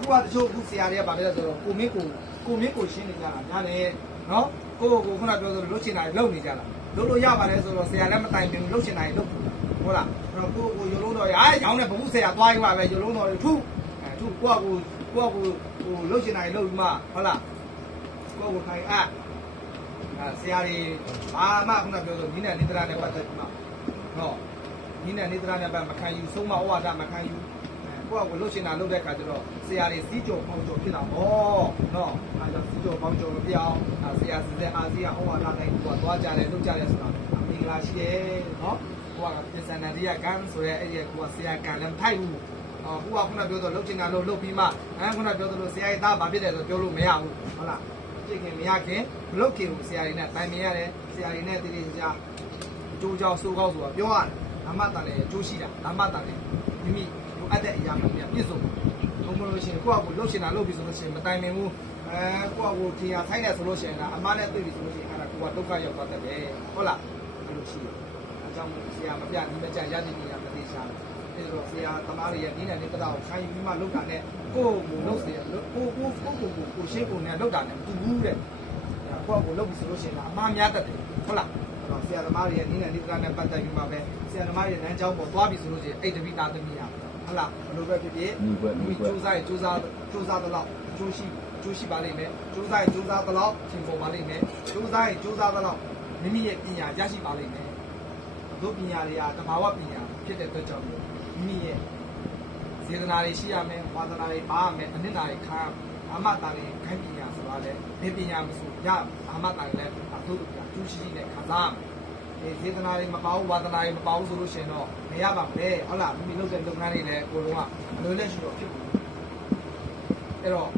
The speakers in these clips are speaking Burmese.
အခုကတချို့အခုဆရာတွေကဗာပြလဲဆိုတော့ကိုမင်းကိုရှင်းနေကြတာညာနဲ့နော်ကိုခုနပြောဆိုလို့ချင်တာလုံနေကြတာလို့ရပါတယ်ဆိုတော့ဆရာလည်းမတိုင်ပင်လို့ချင်တာလုံဟုတ်လားအဲ့တော့ကိုရုံလုံးတော်ရအားကြောင်းနဲ့ဘုဆရာသွားရပါပဲရုံလုံးတော်တွေထုကိုကလှုပ်ချင်တာလှုပ်ပြီးမှဟုတ်လားကိုခိုင်ဆရာတွေဘာမှခုနပြောဆိုနိနဲ့နိဒရာနဲ့ပတ်သက်ပြီးမှနော်နိနဲ့နိဒရာနဲ့ပတ်မခံယူဆုံးမဩဝါဒမခံယူကိုလှုပ်ချင်တာလှုပ်တဲ့ခါကျတော့ဆရာတွေစီးကြော်ပေါင်းကြော်ဖြစ်တာဟောနော်အဲဒါစီးကြော်ပေါင်းကြော်မပြအောင်ဆရာစစ်တဲ့အာစီယဩဝါဒတိုင်းကိုသွားကြတယ်လှုပ်ကြတယ်ဆိုတာမင်္ဂလာရှိတယ်နော်ကိုကပြင်စံနန္ဒီယကံဆိုရဲအဲ့ဒီကိုကဆရာကံလည်းထိုက်ဘူးကိုကခုနပြောဆိုလှုပ်ချင်တာလှုပ်ပြီးမှခုနပြောသလိုဆရာရဲ့သားဘာဖြစ်တယ်ဆိုပြောလို့မရဘူးဟုတ်လားကြည့်ခင်မရခင်မလုပ်ခင်ကိုဆရာတွေနဲ့တိုင်ပင်ရတယ်ဆရာတွေနဲ့တည်တည်ကြကြိုးကြောင်စိုးကောက်ဆိုတာပြောရတယ်ဓမ္မတန်လည်းအကျိုးရှိတာဓမ္မတန်လည်းမိမိလိုအပ်တဲ့အရာမျိုးပြည့်စုံဘုံမလို့ရှိရင်ကိုကလှုပ်ချင်တာလှုပ်ပြီးဆိုလို့ရှိရင်မတိုင်ပင်ဘူးကိုကထင်ရထိုင်းတယ်ဆိုလို့ရှိရင်အမားနဲ့တွေ့ပြီဆိုလို့ရှိရင်အဲ့ဒါကိုကဒုက္ခရောက်သွားတတ်တယ်ဟုတ်လားအဲ့လိုရှိတယ်အကြောင်းဆရာမပြဒီမကြရတဲ့နေရာမသိချာအဲ့တော့ဆရာသမားတွေရဲ့ဒီနဲ့နေတဲ့တော့ခိုင်းပြီးမှလောက်တာနဲ့ကိုလှုပ်เสียကိုရှင်းကိုနဲ့လောက်တာနဲ့မတူဘူးတဲ့ကိုလှုပ်ပြီးဆိုလို့ရှိရင်အမှားများတတ်တယ်ဟုတ်လားအဲ့တော့ဆရာသမားတွေရဲ့ဒီနဲ့နေတဲ့နဲ့ပတ်သက်ပြီးမှပဲဆရာသမားတွေရဲ့လမ်းကြောင်းပေါ်သွားပြီဆိုလို့ရှိရင်အဲ့တပိသားသမီးရဟုတ်လားဘယ်လိုပဲဖြစ်ဖြစ်ဒီစူးစမ်းတော့ကျိုးရှိပါလိမ့်မယ်စူးစမ်းတော့သင်ပေါ်ပါလိမ့်မယ်စူးစမ်းတော့မိမိရဲ့ပညာရရှိပါလိမ့်မယ်တို့ပညာတွေကတဘာဝပညာဖြစ်တဲ့အတွက်ကြောင့်မိမိရဲ့စေတနာတွေရှိရမယ်ဝါသနာတွေပါရမယ်အနစ်နာတွေခံအာမတာတွေခိုင်းပညာဆိုတာလေဒီပညာမဆိုရအာမတာတွေလည်းအထုပ်ကျူးရှိတဲ့ခံစားမယ်စေတနာတွေမပေါဝါသနာတွေမပေါဆိုလို့ရှိရင်တော့မရပါဘူးဟုတ်လားမိမိလုပ်တဲ့လုပ်ငန်းတွေလည်းကိုယ်လုံးကအလိုလက်ရှိတော့ဖြစ်ဘူးအဲ့တော့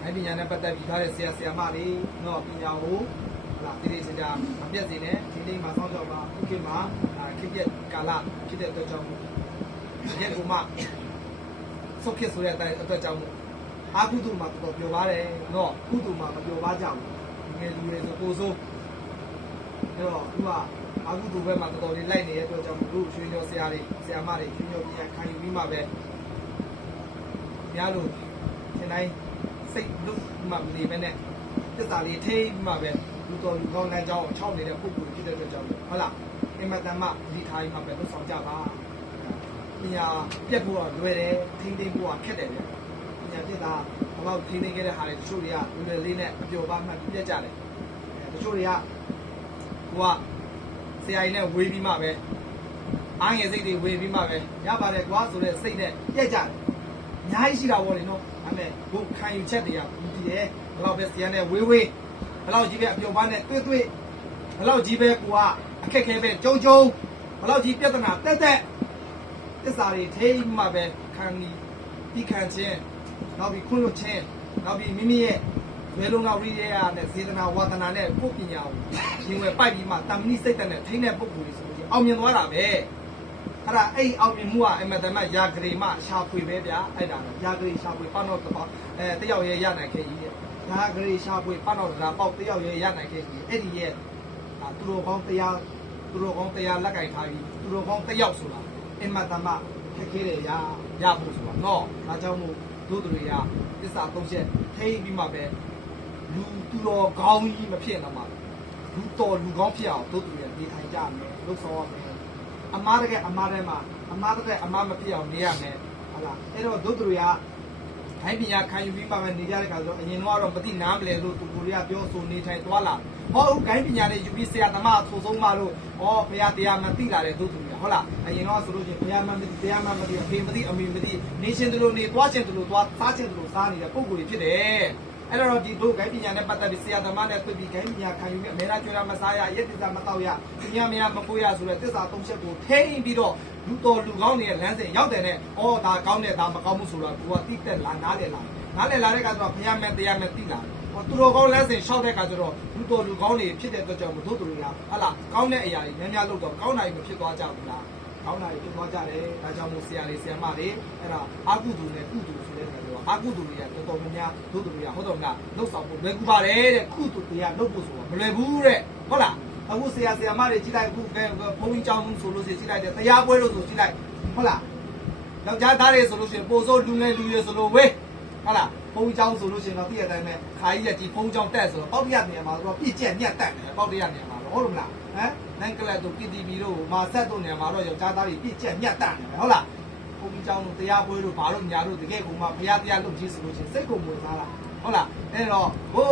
ခိုင်းပညာနဲ့ပတ်သက်ပြီးထားတဲ့ဆရာမတွေတော့ပညာကိုဒီနေ့စကြမပြတ်စေနဲ့ဒီနေ့မှာစောင့်ကြောက်ပါခုခေတ်မှာခေတ်ပြက်ကာလဖြစ်တဲ့အတွက်ကြောင့်ရက်ကူမှဆုတ်ခေတ်ဆိုတဲ့အတိုင်းအတွက်ကြောင့်အာကုတုမှာတော်ပြောပါတယ်နော်ကုတုမှာမပြောပါကြဘူးငယ်လူတွေဆိုကိုစိုးအဲ့တော့သူကအာကုတုဘက်မှာတော်လေးလိုက်နေတဲ့အတွက်ကြောင့်တို့ရွှေကျော်ဆရာတွေဆရာမတွေရွှေကျော်ပြန်ခံယူပြီးမှပဲများလို့ဒီတိုင်းစိတ်လို့မှမနေပဲနဲ့သစ္စာလေးထိပြီးမှပဲလူတော်လူကောင်းလမ်းကြောင်းကို၆နေတဲ့ပုဂ္ဂိုလ်ဖြစ်တဲ့အတွက်ကြောင့်ဟုတ်လားအင်မတန်မှဒီထားပြီးမှပဲလုပ်ဆောင်ကြပါပညာပြတ်ဖို့ကလွယ်တယ်ထိန်းသိမ်းဖို့ကခက်တယ်ဗျပညာပြတ်တာဘာလို့ထိန်းသိမ်းခဲ့တဲ့ဟာတွေတချို့တွေကလူတွေလေးနဲ့အပျော်ပါမှတ်ပြတ်ကြတယ်တချို့တွေကကိုကဆရာကြီးနဲ့ဝေးပြီးမှပဲအားငယ်စိတ်တွေဝေးပြီးမှပဲရပါတယ်ကွာဆိုတဲ့စိတ်နဲ့ပြတ်ကြတယ်အများကြီးရှိတာပေါ့လေနော်ဒါပေမဲ့ဘုခံယူချက်တွေကဒီရဲဘယ်တော့ပဲဆရာနဲ့ဝေးဘယ်လောက်ကြီးပဲအပျော်ပါနဲ့တွေ့ဘယ်လောက်ကြီးပဲကိုကအခက်ခဲပဲကြုံဘယ်လောက်ကြီးပြဿနာတက်သစ္စာတွေထိမှပဲခံပြီးခံခြင်းနောက်ပြီးခွင့်လွှတ်ခြင်းနောက်ပြီးမိမိရဲ့ဘယ်လိုနောက်ရိရနဲ့စေတနာဝါသနာနဲ့ကိုပညာကိုရင်ဝယ်ပိုက်ပြီးမှတမဏိစိတ်သက်နဲ့ထိန်းတဲ့ပုံကိုယ်တွေဆိုလို့အောင်မြင်သွားတာပဲအဲ့ဒါအဲ့အောင်မြင်မှုကအမတန်မှယာဂရေမှရှာဖွေပဲဗျာအဲ့ဒါယာဂရေရှာဖွေပန်းတော့တယောက်ရဲ့ရနိုင်ခဲ့ကြီးတဲ့ယာဂရေရှာဖွေပန်းတော့ဒါပေါက်တယောက်ရဲ့ရနိုင်ခဲ့ကြီးအဲ့ဒီရဲ့သူတော်ကောင်းတရားလက်ကင်ထားပြီးသူတော်ကောင်းတယောက်ဆိုတာအင်မတန်မှခက်ခဲတယ်ရဖို့ဆိုတာနော်ဒါကြောင့်မို့တို့တွေကသစ္စာ၃ချက်ထိပြီးမှပဲလူသူတော်ကောင်းကြီးမဖြစ်တော့မှလူကောင်းဖြစ်အောင်တို့တွေနေထိုင်ကြမယ်လုပ်ဆောင်ရမယ်အမားတကယ်အမားထဲမှာအမားမဖြစ်အောင်နေရမယ်ဟုတ်လားအဲ့တော့တို့တွေကထိုင်းပညာခံယူပြီးမှနေကြတဲ့ခါဆိုတော့အရင်တော့မသိနားမလဲလို့သူတို့တွေကပြောဆိုနေထိုင်သွားလာဟောဂိုင်းပညာနဲ့ယူပြီးဆရာသမားဆိုဆုံးမလို့ဟောဘုရားတရားမသိလာတဲ့တို့တွေကဟုတ်လားအရင်တော့ဆိုလို့ချင်းဘုရားမသိတရားမသိအဖေမသိအမေမသိနေချင်းတို့နေသွားချင်းတို့သွားစားချင်းတို့စားနေတဲ့ပုံကိုယ်တွေဖြစ်တယ်အဲ့တော့ဒီတို့ဂိုင်းပညာနဲ့ပတ်သက်ပြီးဆရာသမားနဲ့တွေ့ပြီးဂိုင်းပညာခံယူပြီးအများကြီးကြွရမစားရရက်တစ္ဆာမတော့ရပညာမရမကိုရဆိုတဲ့သစ္စာ၃ချက်ကိုထိန်းပြီးတော့လူတော်လူကောင်းတွေရဲ့လမ်းစဉ်ရောက်တယ်နဲ့ဩဒါကောင်းတယ်ဒါမကောင်းဘူးဆိုတော့သူကတိတက်လာနားလည်လာတဲ့အခါကျတော့ဘုရားမဲ့တရားမဲ့သိလာသူတော်ကောင်းလမ်းစဉ်ရှောက်တဲ့အခါကျတော့လူတော်လူကောင်းတွေဖြစ်တဲ့အတွက်ကြောင့်တို့တွေကဟာလားကောင်းတဲ့အရာတွေများများလုပ်တော့ကောင်းတာတွေမဖြစ်သွားကြဘူးလားကောင်းတာတွေဖြစ်သွားကြတယ်ဒါကြောင့်မို့ဆရာလေးဆရာမတွေအဲ့ဒါအာကုသူနဲ့ကုသူဆိုတဲ့နေရာအာကုသူတွေကတော်တော်များတို့တွေကဟုတ်တော့မလားလှုပ်ဆောင်ဖို့လွယ်ကူပါတယ်တဲ့ကုသူတွေကလှုပ်ဖို့ဆိုတာမလွယ်ဘူးတဲ့ဟုတ်လားအခုဆရာမတွေကြည့်လိုက်အခုဘုန်းကြီးကျောင်းဆိုလို့ရှိရင်ကြည့်လိုက်တယ်တရားပွဲလို့ဆိုကြည့်လိုက်ဟုတ်လားယောက်ျားသားတွေဆိုလို့ရှိရင်ပို့စိုးလူငယ်လူရွယ်ဆိုလို့ဝေး ဟုတ်လားဘုံကျောင်းဆိုလို့ရှိရင်တော့တည့်ရတဲ့အတိုင်းပဲခါကြီးရက်ကြီးဘုံကျောင်းတက်ဆိုတော့ပေါက်တရနေရာမှာတော့ပြည့်ကျက်ညက်တက်တယ်ပေါက်တရနေရာမှာဟုတ်လို့မလားဟမ်နိုင်ကလတ်တို့ PTV တို့မာဆက်တို့နေရာမှာတော့ယောက်ျားသားတွေပြည့်ကျက်ညက်တက်နေတယ်ဟုတ်လားဘုံကျောင်းတို့တရားပွဲတို့ဘာလို့ညာတို့တကယ်ကိုမှဘုရားတရားလုပ်ကြီးဆိုလို့ရှိရင်စိတ်ကိုမဝင်စားလားဟုတ်လားအဲ့တော့ဟို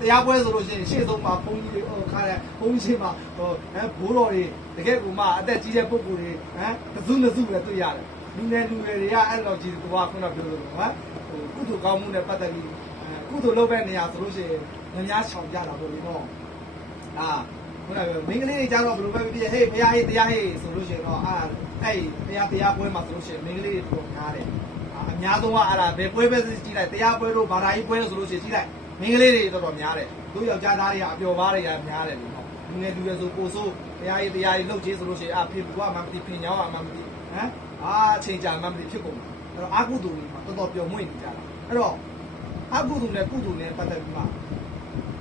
တရားပွဲဆိုလို့ရှိရင်ရှေ့ဆုံးမှာဘုန်းကြီးတွေခါတဲ့ဘုန်းကြီးမှာဟိုဘိုးတော်တွေတကယ်ကိုမှအသက်ကြီးတဲ့ပုဂ္ဂိုလ်တွေတစုနှစ်စုပဲတွေ့ရတယ်လူငယ်တွေကအဲ့လိုကြီးကွာခုနပြောလို့ဟမ်ဟိုကုသိုလ်ကောင်းမှုနဲ့ပတ်သက်ပြီးကုသိုလ်လုပ်တဲ့နေရာဆိုလို့ရှိရင်များဆောင်ကြတာပေါ့လေနော်ခုနကမင်္ဂလေးတွေကြတော့ဘယ်လိုပဲဖြစ်ဟေးဘုရားဟေးတရားဟေးဆိုလို့ရှိရင်တော့အဲ့ဘုရားတရားပွဲမှာဆိုလို့ရှိရင်မင်္ဂလေးတွေတော်များတယ်အများဆုံးကအဲ့ဒါဘယ်ပွဲပဲကြည့်လိုက်တရားပွဲတို့ဘာသာရေးပွဲဆိုလို့ရှိရင်ကြည့်လိုက်မင်္ဂလေးတွေတော်တော်များတယ်တို့ယောက်ျားသားတွေကအပျော်ပါးတွေကများတယ်လို့နော်လူငယ်လူရွယ်ဆိုပို့ဆိုဘုရားရေးတရားရေးလုပ်ချေဆိုလို့ရှိရင်ဖြစ်ဘူးကမှမသိပညာကမှမသိအချိန်ကြာမှမသိဖြစ်ကုန်တယ်အဲ့တော့အာကုသိုလ်တွေမှာတော်တော်ပျော်မွေ့နေကြတာအဲ့တော့အာကုသိုလ်နဲ့ကုသိုလ်နဲ့ပတ်သက်ပြီးမှ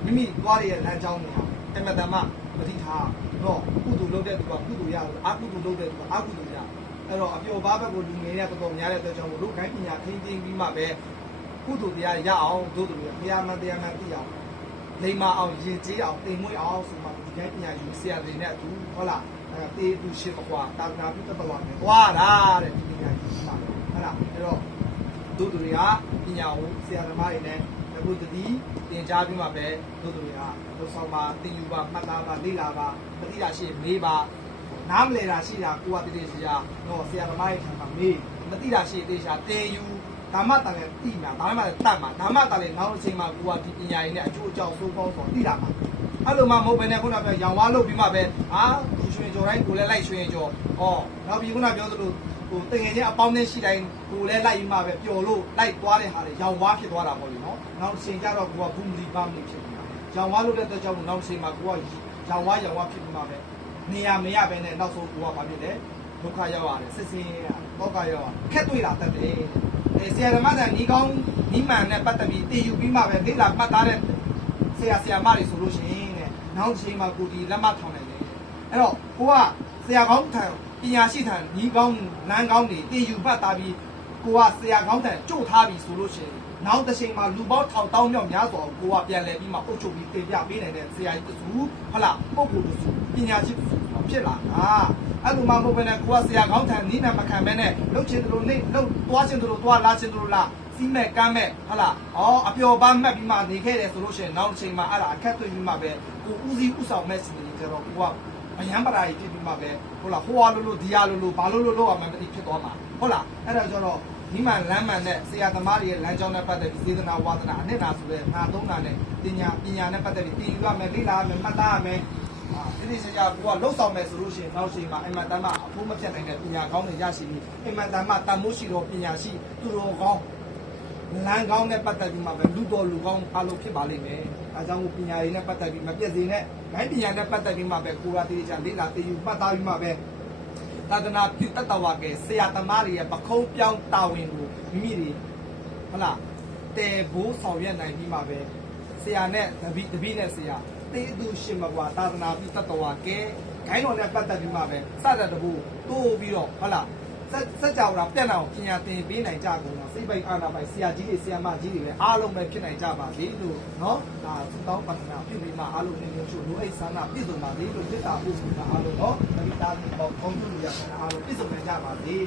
မိမိသွားရတဲ့လမ်းကြောင်းတွေဟာအမတန်မှမတိထားတော့ကုသိုလ်လုပ်တဲ့သူကကုသိုလ်ရတယ်အာကုသိုလ်လုပ်တဲ့သူကအာကုသိုလ်ရတယ်အဲ့တော့အပျော်ပါးဘက်ကိုလူငယ်တွေကတော်တော်များတဲ့အတွက်ကြောင့်လူခိုင်းပညာထိန်းသိမ်းပြီးမှပဲကုသိုလ်တရားရအောင်တို့တို့ဘုရားမတရားမှသိအောင်လိမ္မာအောင်ယဉ်ကျေးအောင်သိမ်မွေ့အောင်ဆိုမှဒီခိုင်းပညာယူဆရာတွေနဲ့အတူဟုတ်လားတေးသူရှိမကွာတာနာပြုတတ်တော်နဲ့သွားတာတဲ့ဒီပညာယူမှာဟုတ်လားအဲ့တော့တို့တို့တွေကပညာကိုဆရာသမားတွေနဲ့အခုတတိတင်ကြားပြီးမှပဲတို့တို့တွေကတို့ဆောင်ပါသင်ယူပါမှတ်သားပါလေ့လာပါပဋိဒါရှိမေးပါနားမလဲတာရှိတာကိုကတည်းကရှိတာတော့ဆရာသမားတွေထံမှာမေးမသိတာရှိသေးရှာတေယူဓမ္မတန်လည်းသိမှာဒါမှမဟုတ်တတ်မှာဓမ္မတန်လည်းနောက်အချိန်မှာကိုကဒီပညာရည်နဲ့အကျိုးအကြောင်းစိုးကောင်းဆိုသိတာပါအဲ့လိုမှမဟုတ်ဘဲနဲ့ခုနကပြောရောင်ဝါလုပ်ပြီးမှပဲသူရွှေကြော်တိုင်းကိုလည်းလိုက်ရွှေကြော်နောက်ပြီးခုနပြောသလိုဟိုတငယ်ချင်းအပေါင်းနဲ့ရှိတိုင်းကိုလည်းလိုက်ပြီးမှပဲပျော်လို့လိုက်သွားတဲ့ဟာတွေရောင်ဝါဖြစ်သွားတာပေါ့လေနော်နောက်ချိန်ကျတော့ကိုကဘူးမလီပါမလီဖြစ်နေတာရောင်ဝါလုပ်တဲ့အတွက်ကြောင့်နောက်ချိန်မှာကိုကရောင်ဝါဖြစ်ပြီးမှပဲနေရာမရပဲနဲ့နောက်ဆုံးကိုကဘာဖြစ်လဲဒုက္ခရောက်ရတယ်စစ်စင်းတောကရောက်ခက်တွေ့တာတတ်တယ်ဆရာဓမ္မတန်ညီကောင်းညီမှန်နဲ့ပတ်သက်ပြီးတည်ယူပြီးမှပဲလေ့လာပတ်သားတဲ့ဆရာမတွေဆိုလို့ရှိရင်တဲ့နောက်ချိန်မှာကိုဒီလက်မထောင်နိုင်တယ်အဲ့တော့ကိုကဆရာကောင်းထံပညာရှိထံညီကောင်းလမ်းကောင်းတွေတည်ယူပတ်သားပြီးကိုကဆရာကောင်းထံကြို့ထားပြီးဆိုလို့ရှိရင်နောက်တစ်ချိန်မှာလူပေါင်းထောင်တောင်းမြောက်များစွာကိုကပြန်လဲပြီးမှအုပ်ချုပ်ပြီးတင်ပြပေးနိုင်တဲ့ဆရာကြီးတစုဟုတ်လားပုဂ္ဂိုလ်တစုပညာရှိတစုဖြစ်လာအဲ့လိုမှမဟုတ်ဘဲနဲ့ကိုကဆရာကောင်းထံနီးနံမခံဘဲနဲ့လှုပ်ချင်တယ်လို့နေလှုပ်သွားချင်တယ်လို့သွားလာချင်တယ်လို့လားစီးမဲ့ကမ်းမဲ့ဟုတ်လားအပျော်ပါမှတ်ပြီးမှနေခဲ့တယ်ဆိုလို့ရှိရင်နောက်တစ်ချိန်မှာအဲ့ဒါအခက်တွေ့ပြီးမှပဲကိုဦးစီးဥဆောင်မဲ့စီနေကြတော့ကိုကအရန်ပရာကြီးဖြစ်ပြီးမှပဲဟုတ်လားဟိုဟာလို့ဒီဟာလို့ဘာလို့အောင်မှမသိဖြစ်သွားမှာဟုတ်လားအဲ့ဒါကြတော့ဒီမှာလမ်းမှန်တဲ့ဆရာသမားတွေရဲ့လမ်းကြောင်းနဲ့ပတ်သက်ပြီးစေတနာဝါသနာအနှစ်သာဆိုတဲ့ငါသုံးတာနဲ့ပညာနဲ့ပတ်သက်ပြီးတည်ယူရမယ်လေ့လာရမယ်မှတ်သားရမယ်ဒီစရာကိုကလှုပ်ဆောင်မယ်ဆိုလို့ရှိရင်နောက်ချိန်မှာအိမ်မတမ်းမအဖို့မဖြတ်နိုင်တဲ့ပညာကောင်းတွေရရှိပြီးအိမ်မတမ်းမတန်မိုးရှိတော်ပညာရှိသူတော်ကောင်းလမ်းကောင်းနဲ့ပတ်သက်ပြီးမှပဲလူတော်လူကောင်းအလုပ်ဖြစ်ပါလိမ့်မယ်။အဲကြောင့်ပညာရေးနဲ့ပတ်သက်ပြီးမပြည့်စုံတဲ့နိုင်ပညာနဲ့ပတ်သက်ပြီးမှပဲကိုယ်ကတည်ကြလေ့လာတည်ယူမှတ်သားပြီးမှပဲသာသနာပြုတတ်တော်ကဆရာသမားတွေရဲ့ပခုံးပြောင်းတာဝန်ကိုမိမိတွေဟုတ်လားတဲဘိုးဆောင်ရွက်နိုင်ပြီးမှပဲဆရာနဲ့တပည့်နဲ့ဆရာတေးသူရှင်မကွာသာသနာပြုတတ်တော်ကဲဂိုင်းတော်နဲ့ပတ်သက်ပြီးမှပဲစတဲ့တဘူတိုးပြီးတော့ဟုတ်လားစက်ကြောင်တာပြတ်အောင်ပညာသင်ပေးနိုင်ကြကုန်တော့စိတ်ပိုက်အာနာပိုက်ဆရာကြီးတွေဆရာမကြီးတွေလည်းအားလုံးပဲဖြစ်နိုင်ကြပါလေလို့နော်ဒါတောင်းပန်တာပြုပြီးမှအားလုံးနေမျိုးချို့လိုအိတ်ဆန္ဒပြည့်စုံပါလေလို့မေတ္တာပို့ပြီးအားလုံးနော်တတိတာပေါင်းပြုလို့ရတာအားလုံးပြည့်စုံနိုင်ကြပါလေ